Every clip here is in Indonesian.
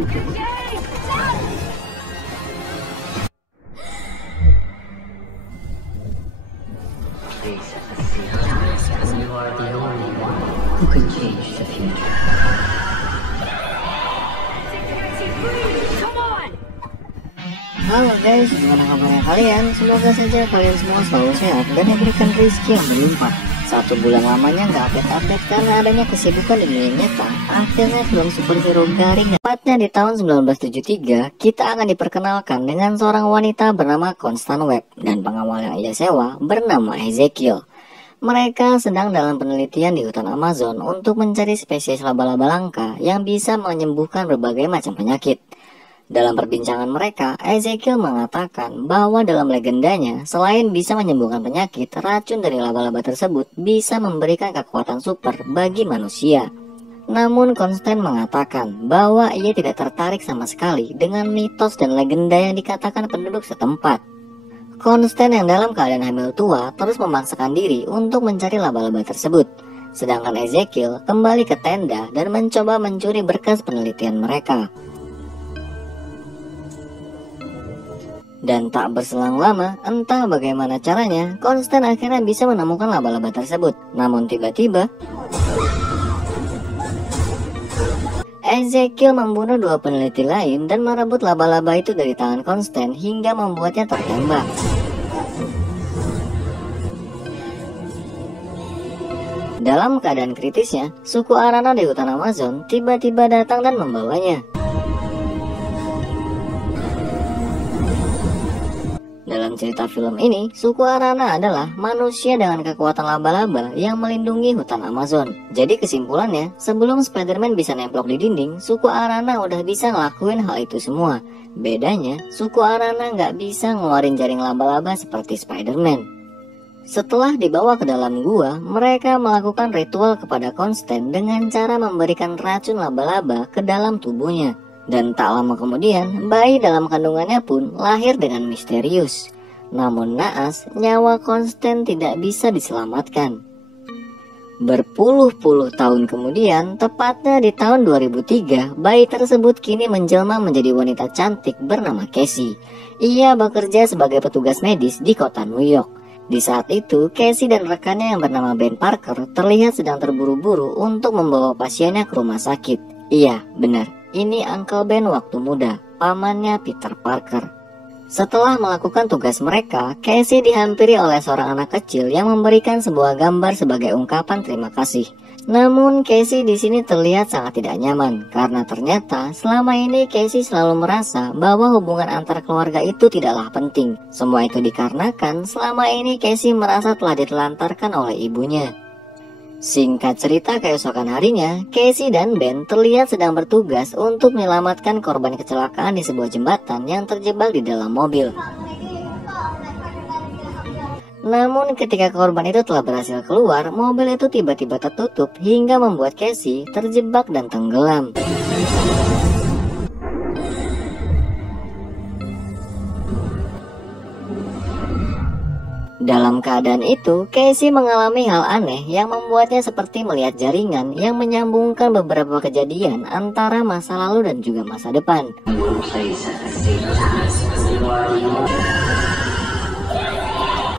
You are the only one who can change the future. Halo guys, gimana kabarnya kalian? Semoga saja kalian semua selalu sehat dan diberikan rezeki yang berlimpah. 1 bulan lamanya nggak update-update karena adanya kesibukan di dunia nyata. Akhirnya film superhero garing. Tepatnya di tahun 1973, kita akan diperkenalkan dengan seorang wanita bernama Constance Webb dan pengawal yang ia sewa bernama Ezekiel. Mereka sedang dalam penelitian di hutan Amazon untuk mencari spesies laba-laba langka yang bisa menyembuhkan berbagai macam penyakit. Dalam perbincangan mereka, Ezekiel mengatakan bahwa dalam legendanya, selain bisa menyembuhkan penyakit, racun dari laba-laba tersebut bisa memberikan kekuatan super bagi manusia. Namun Constance mengatakan bahwa ia tidak tertarik sama sekali dengan mitos dan legenda yang dikatakan penduduk setempat. Constance yang dalam keadaan hamil tua terus memaksakan diri untuk mencari laba-laba tersebut. Sedangkan Ezekiel kembali ke tenda dan mencoba mencuri berkas penelitian mereka. Dan tak berselang lama, entah bagaimana caranya, Constance akhirnya bisa menemukan laba-laba tersebut. Namun tiba-tiba, Ezekiel membunuh 2 peneliti lain dan merebut laba-laba itu dari tangan Constance hingga membuatnya tertembak. Dalam keadaan kritisnya, suku Arana di hutan Amazon tiba-tiba datang dan membawanya. Dalam cerita film ini, suku Arana adalah manusia dengan kekuatan laba-laba yang melindungi hutan Amazon. Jadi kesimpulannya, sebelum Spider-Man bisa nemplok di dinding, suku Arana udah bisa ngelakuin hal itu semua. Bedanya, suku Arana nggak bisa ngeluarin jaring laba-laba seperti Spider-Man. Setelah dibawa ke dalam gua, mereka melakukan ritual kepada Constance dengan cara memberikan racun laba-laba ke dalam tubuhnya. Dan tak lama kemudian, bayi dalam kandungannya pun lahir dengan misterius. Namun naas, nyawa Constance tidak bisa diselamatkan. Berpuluh-puluh tahun kemudian, tepatnya di tahun 2003, bayi tersebut kini menjelma menjadi wanita cantik bernama Casey. Ia bekerja sebagai petugas medis di kota New York. Di saat itu, Casey dan rekannya yang bernama Ben Parker terlihat sedang terburu-buru untuk membawa pasiennya ke rumah sakit. Iya, benar. Ini Uncle Ben waktu muda, pamannya Peter Parker. Setelah melakukan tugas mereka, Casey dihampiri oleh seorang anak kecil yang memberikan sebuah gambar sebagai ungkapan terima kasih. Namun Casey di sini terlihat sangat tidak nyaman karena ternyata selama ini Casey selalu merasa bahwa hubungan antar keluarga itu tidaklah penting. Semua itu dikarenakan selama ini Casey merasa telah ditelantarkan oleh ibunya. Singkat cerita, keesokan harinya, Casey dan Ben terlihat sedang bertugas untuk menyelamatkan korban kecelakaan di sebuah jembatan yang terjebak di dalam mobil. Namun ketika korban itu telah berhasil keluar, mobil itu tiba-tiba tertutup hingga membuat Casey terjebak dan tenggelam. Dalam keadaan itu, Casey mengalami hal aneh yang membuatnya seperti melihat jaringan yang menyambungkan beberapa kejadian antara masa lalu dan juga masa depan.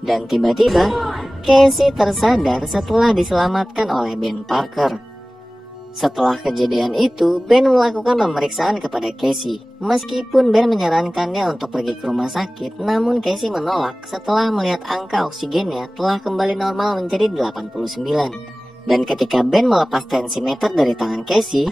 Dan tiba-tiba, Casey tersadar setelah diselamatkan oleh Ben Parker. Setelah kejadian itu, Ben melakukan pemeriksaan kepada Casey. Meskipun Ben menyarankannya untuk pergi ke rumah sakit, namun Casey menolak setelah melihat angka oksigennya telah kembali normal menjadi 89. Dan ketika Ben melepas tensimeter dari tangan Casey,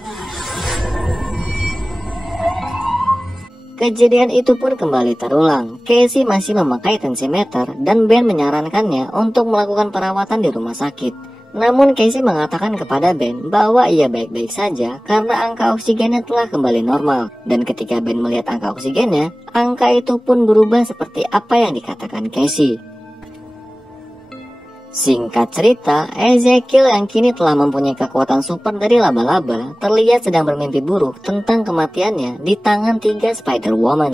kejadian itu pun kembali terulang. Casey masih memakai tensimeter dan Ben menyarankannya untuk melakukan perawatan di rumah sakit. Namun Casey mengatakan kepada Ben bahwa ia baik-baik saja karena angka oksigennya telah kembali normal. Dan ketika Ben melihat angka oksigennya, angka itu pun berubah seperti apa yang dikatakan Casey. Singkat cerita, Ezekiel yang kini telah mempunyai kekuatan super dari laba-laba terlihat sedang bermimpi buruk tentang kematiannya di tangan 3 Spider-Woman.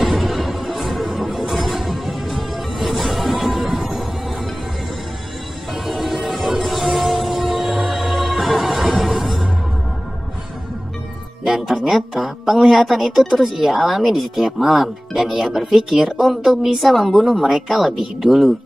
Dan ternyata penglihatan itu terus ia alami di setiap malam, dan ia berpikir untuk bisa membunuh mereka lebih dulu.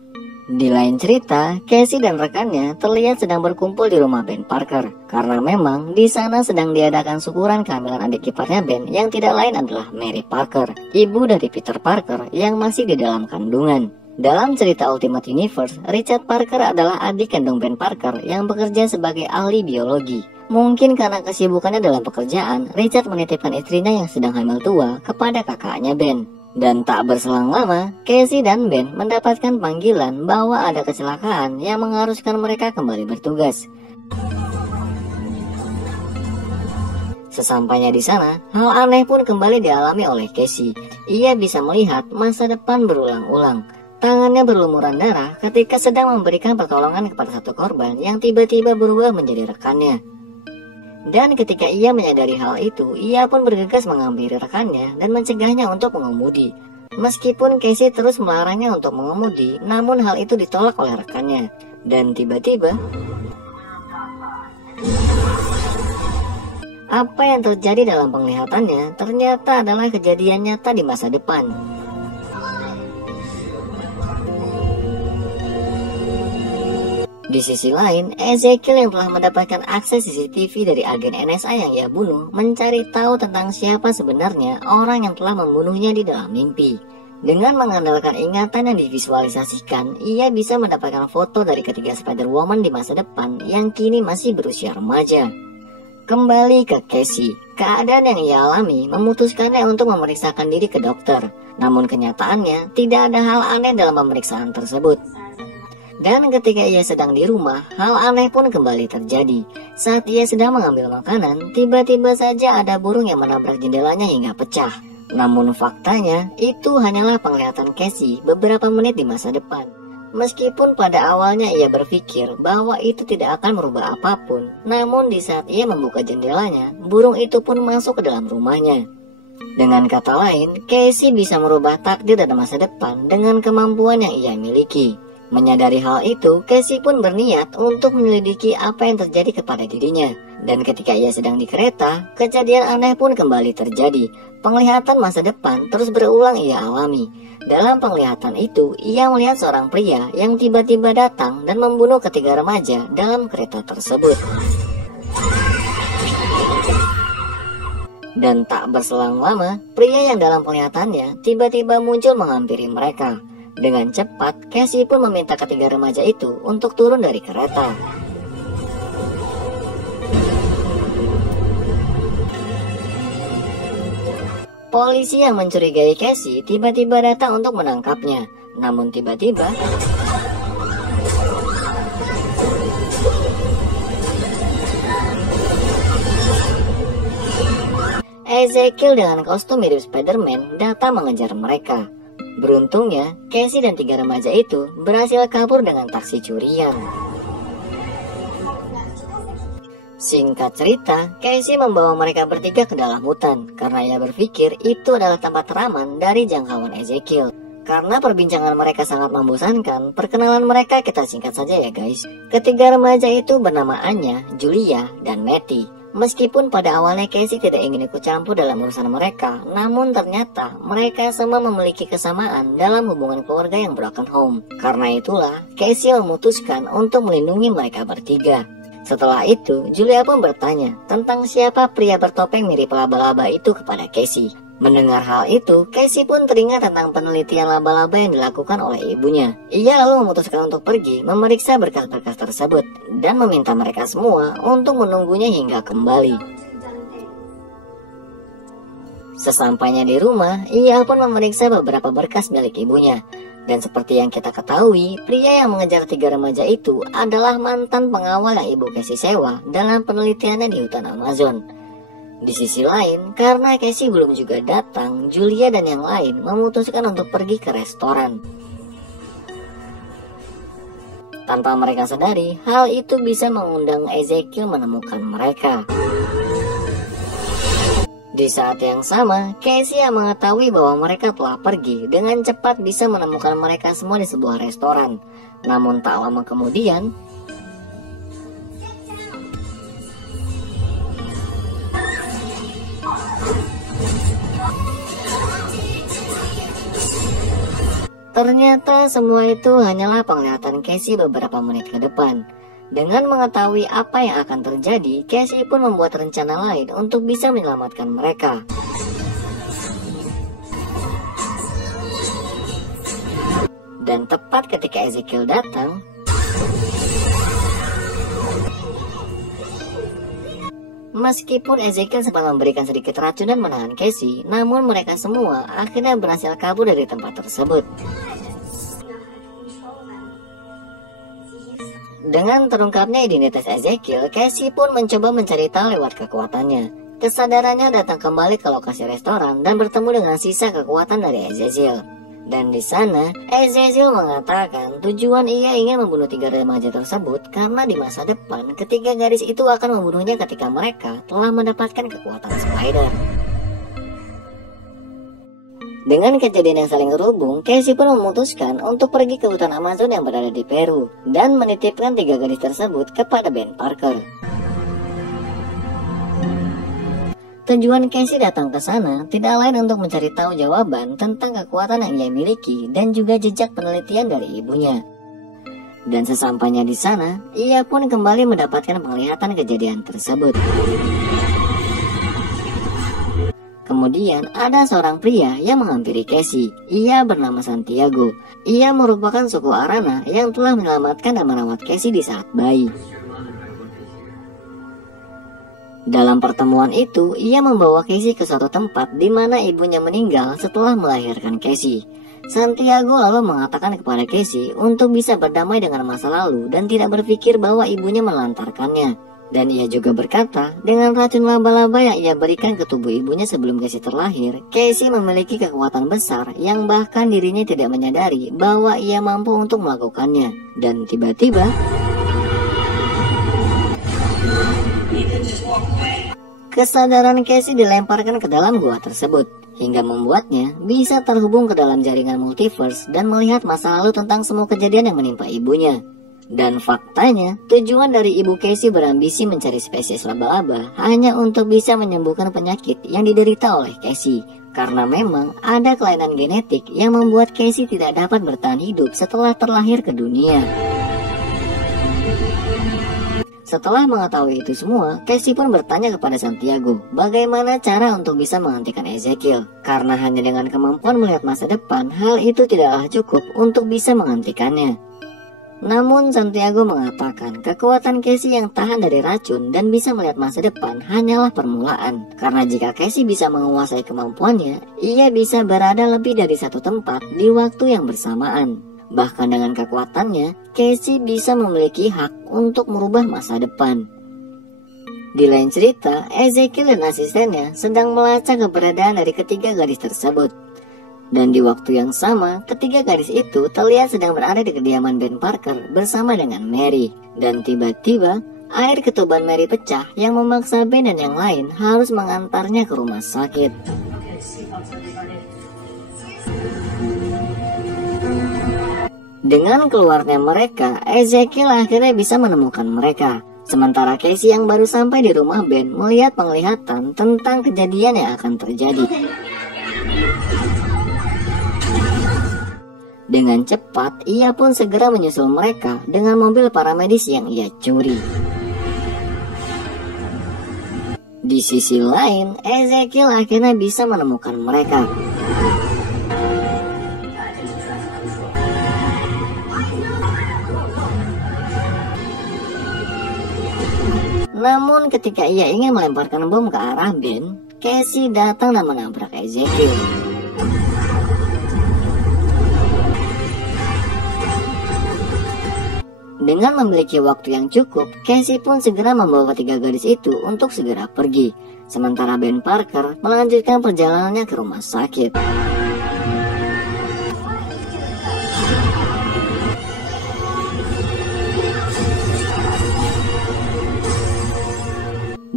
Di lain cerita, Casey dan rekannya terlihat sedang berkumpul di rumah Ben Parker, karena memang di sana sedang diadakan syukuran kehamilan adik iparnya Ben yang tidak lain adalah Mary Parker, ibu dari Peter Parker yang masih di dalam kandungan. Dalam cerita Ultimate Universe, Richard Parker adalah adik kandung Ben Parker yang bekerja sebagai ahli biologi. Mungkin karena kesibukannya dalam pekerjaan, Richard menitipkan istrinya yang sedang hamil tua kepada kakaknya Ben. Dan tak berselang lama, Casey dan Ben mendapatkan panggilan bahwa ada kecelakaan yang mengharuskan mereka kembali bertugas. Sesampainya di sana, hal aneh pun kembali dialami oleh Casey. Ia bisa melihat masa depan berulang-ulang. Tangannya berlumuran darah ketika sedang memberikan pertolongan kepada satu korban yang tiba-tiba berubah menjadi rekannya. Dan ketika ia menyadari hal itu, ia pun bergegas menghampiri rekannya dan mencegahnya untuk mengemudi. Meskipun Casey terus melarangnya untuk mengemudi, namun hal itu ditolak oleh rekannya. Dan tiba-tiba, apa yang terjadi dalam penglihatannya ternyata adalah kejadian nyata di masa depan. Di sisi lain, Ezekiel yang telah mendapatkan akses CCTV dari agen NSA yang ia bunuh mencari tahu tentang siapa sebenarnya orang yang telah membunuhnya di dalam mimpi. Dengan mengandalkan ingatan yang divisualisasikan, ia bisa mendapatkan foto dari ketiga Spider-Woman di masa depan yang kini masih berusia remaja. Kembali ke Casey, keadaan yang ia alami memutuskannya untuk memeriksakan diri ke dokter. Namun kenyataannya, tidak ada hal aneh dalam pemeriksaan tersebut. Dan ketika ia sedang di rumah, hal aneh pun kembali terjadi. Saat ia sedang mengambil makanan, tiba-tiba saja ada burung yang menabrak jendelanya hingga pecah. Namun faktanya, itu hanyalah penglihatan Casey beberapa menit di masa depan. Meskipun pada awalnya ia berpikir bahwa itu tidak akan merubah apapun, namun di saat ia membuka jendelanya, burung itu pun masuk ke dalam rumahnya. Dengan kata lain, Casey bisa merubah takdir dan masa depan dengan kemampuan yang ia miliki. Menyadari hal itu, Casey pun berniat untuk menyelidiki apa yang terjadi kepada dirinya. Dan ketika ia sedang di kereta, kejadian aneh pun kembali terjadi. Penglihatan masa depan terus berulang ia alami. Dalam penglihatan itu, ia melihat seorang pria yang tiba-tiba datang dan membunuh ketiga remaja dalam kereta tersebut. Dan tak berselang lama, pria yang dalam penglihatannya tiba-tiba muncul menghampiri mereka. Dengan cepat, Casey pun meminta ketiga remaja itu untuk turun dari kereta. Polisi yang mencurigai Casey tiba-tiba datang untuk menangkapnya. Namun tiba-tiba, Ezekiel dengan kostum mirip Spider-Man datang mengejar mereka. Beruntungnya, Casey dan tiga remaja itu berhasil kabur dengan taksi curian. Singkat cerita, Casey membawa mereka bertiga ke dalam hutan karena ia berpikir itu adalah tempat teraman dari jangkauan Ezekiel. Karena perbincangan mereka sangat membosankan, perkenalan mereka kita singkat saja ya guys. Ketiga remaja itu bernama Anya, Julia, dan Matty. Meskipun pada awalnya Casey tidak ingin ikut campur dalam urusan mereka, namun ternyata mereka semua memiliki kesamaan dalam hubungan keluarga yang broken home. Karena itulah, Casey memutuskan untuk melindungi mereka bertiga. Setelah itu, Julia pun bertanya tentang siapa pria bertopeng mirip laba-laba itu kepada Casey. Mendengar hal itu, Casey pun teringat tentang penelitian laba-laba yang dilakukan oleh ibunya. Ia lalu memutuskan untuk pergi memeriksa berkas-berkas tersebut dan meminta mereka semua untuk menunggunya hingga kembali. Sesampainya di rumah, ia pun memeriksa beberapa berkas milik ibunya. Dan seperti yang kita ketahui, pria yang mengejar tiga remaja itu adalah mantan pengawal yang ibu Casey sewa dalam penelitiannya di hutan Amazon. Di sisi lain, karena Casey belum juga datang, Julia dan yang lain memutuskan untuk pergi ke restoran. Tanpa mereka sadari, hal itu bisa mengundang Ezekiel menemukan mereka. Di saat yang sama, Casey yang mengetahui bahwa mereka telah pergi dengan cepat bisa menemukan mereka semua di sebuah restoran. Namun tak lama kemudian, Ternyata semua itu hanyalah penglihatan Casey beberapa menit ke depan. Dengan mengetahui apa yang akan terjadi, Casey pun membuat rencana lain untuk bisa menyelamatkan mereka. Dan tepat ketika Ezekiel datang, meskipun Ezekiel sempat memberikan sedikit racun dan menahan Casey, namun mereka semua akhirnya berhasil kabur dari tempat tersebut. Dengan terungkapnya identitas Ezekiel, Casey pun mencoba mencari tahu lewat kekuatannya. Kesadarannya datang kembali ke lokasi restoran dan bertemu dengan sisa kekuatan dari Azazel. Dan di sana, Azazel mengatakan tujuan ia ingin membunuh 3 remaja tersebut karena di masa depan ketiga gadis itu akan membunuhnya ketika mereka telah mendapatkan kekuatan spider. Dengan kejadian yang saling terhubung, Casey pun memutuskan untuk pergi ke hutan Amazon yang berada di Peru dan menitipkan 3 gadis tersebut kepada Ben Parker. Tujuan Casey datang ke sana tidak lain untuk mencari tahu jawaban tentang kekuatan yang ia miliki dan juga jejak penelitian dari ibunya. Dan sesampainya di sana, ia pun kembali mendapatkan penglihatan kejadian tersebut. Kemudian ada seorang pria yang menghampiri Casey. Ia bernama Santiago. Ia merupakan suku Arana yang telah menyelamatkan dan merawat Casey di saat bayi. Dalam pertemuan itu, ia membawa Casey ke suatu tempat di mana ibunya meninggal setelah melahirkan Casey. Santiago lalu mengatakan kepada Casey untuk bisa berdamai dengan masa lalu dan tidak berpikir bahwa ibunya melantarkannya. Dan ia juga berkata, dengan racun laba-laba yang ia berikan ke tubuh ibunya sebelum Casey terlahir, Casey memiliki kekuatan besar yang bahkan dirinya tidak menyadari bahwa ia mampu untuk melakukannya. Dan tiba-tiba, kesadaran Casey dilemparkan ke dalam gua tersebut, hingga membuatnya bisa terhubung ke dalam jaringan multiverse dan melihat masa lalu tentang semua kejadian yang menimpa ibunya. Dan faktanya, tujuan dari ibu Casey berambisi mencari spesies laba-laba hanya untuk bisa menyembuhkan penyakit yang diderita oleh Casey. Karena memang ada kelainan genetik yang membuat Casey tidak dapat bertahan hidup setelah terlahir ke dunia. Setelah mengetahui itu semua, Casey pun bertanya kepada Santiago bagaimana cara untuk bisa menghentikan Ezekiel. Karena hanya dengan kemampuan melihat masa depan, hal itu tidaklah cukup untuk bisa menghentikannya. Namun Santiago mengatakan kekuatan Casey yang tahan dari racun dan bisa melihat masa depan hanyalah permulaan. Karena jika Casey bisa menguasai kemampuannya, ia bisa berada lebih dari satu tempat di waktu yang bersamaan. Bahkan dengan kekuatannya, Casey bisa memiliki hak untuk merubah masa depan. Di lain cerita, Ezekiel dan asistennya sedang melacak keberadaan dari ketiga gadis tersebut. Dan di waktu yang sama, ketiga gadis itu terlihat sedang berada di kediaman Ben Parker bersama dengan Mary. Dan tiba-tiba, air ketuban Mary pecah yang memaksa Ben dan yang lain harus mengantarnya ke rumah sakit. Dengan keluarnya mereka, Ezekiel akhirnya bisa menemukan mereka. Sementara Casey yang baru sampai di rumah Ben melihat penglihatan tentang kejadian yang akan terjadi. Dengan cepat, ia pun segera menyusul mereka dengan mobil paramedis yang ia curi. Di sisi lain, Ezekiel akhirnya bisa menemukan mereka. Namun ketika ia ingin melemparkan bom ke arah Ben, Casey datang dan menabrak Ezekiel. Dengan memiliki waktu yang cukup, Casey pun segera membawa ketiga gadis itu untuk segera pergi. Sementara Ben Parker melanjutkan perjalanannya ke rumah sakit.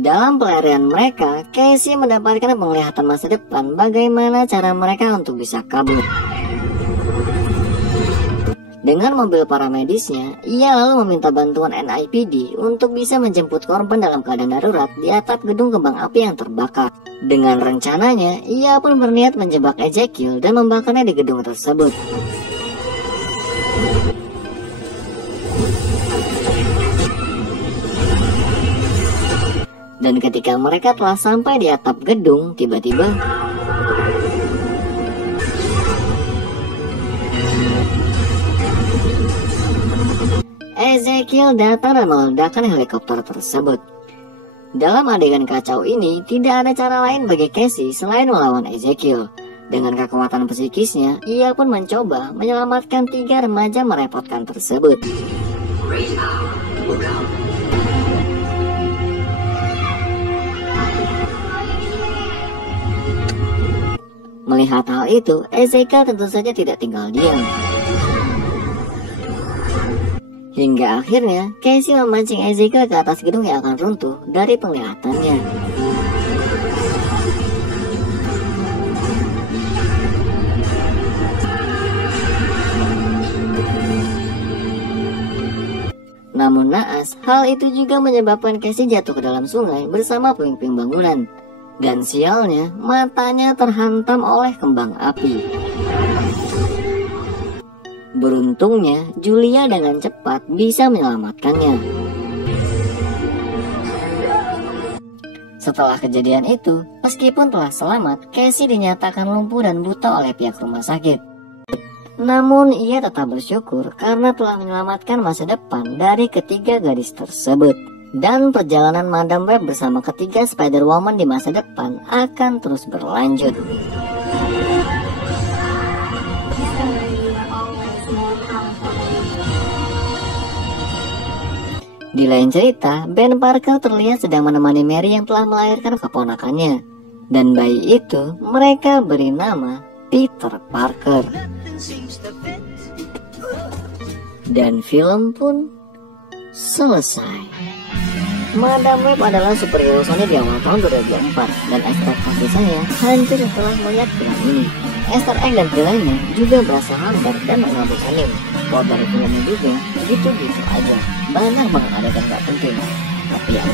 Dalam pelarian mereka, Casey mendapatkan penglihatan masa depan bagaimana cara mereka untuk bisa kabur. Dengan mobil paramedisnya, ia lalu meminta bantuan NIPD untuk bisa menjemput korban dalam keadaan darurat di atap gedung kembang api yang terbakar. Dengan rencananya, ia pun berniat menjebak Ezekiel dan membakarnya di gedung tersebut. Dan ketika mereka telah sampai di atap gedung, tiba-tiba Ezekiel datang dan meledakkan helikopter tersebut. Dalam adegan kacau ini, tidak ada cara lain bagi Casey selain melawan Ezekiel. Dengan kekuatan psikisnya, ia pun mencoba menyelamatkan 3 remaja merepotkan tersebut. Melihat hal itu, Ezekiel tentu saja tidak tinggal diam. Hingga akhirnya, Casey memancing Ezekiel ke atas gedung yang akan runtuh dari penglihatannya. Namun naas, hal itu juga menyebabkan Casey jatuh ke dalam sungai bersama puing-puing bangunan. Dan sialnya, matanya terhantam oleh kembang api. Beruntungnya, Julia dengan cepat bisa menyelamatkannya. Setelah kejadian itu, meskipun telah selamat, Casey dinyatakan lumpuh dan buta oleh pihak rumah sakit. Namun ia tetap bersyukur karena telah menyelamatkan masa depan dari ketiga gadis tersebut. Dan perjalanan Madam Web bersama ketiga Spider-Woman di masa depan akan terus berlanjut. Di lain cerita, Ben Parker terlihat sedang menemani Mary yang telah melahirkan keponakannya. Dan bayi itu mereka beri nama Peter Parker. Dan film pun selesai. Madam Web adalah superhero Sony di awal tahun 2004 dan ekspektasi saya hancur setelah melihat film ini. Easter egg dan lainnya juga berasa hambar dan mengabukan. Plot dari filmnya juga gitu-gitu aja, banyak banget adegan gak penting, tapi yang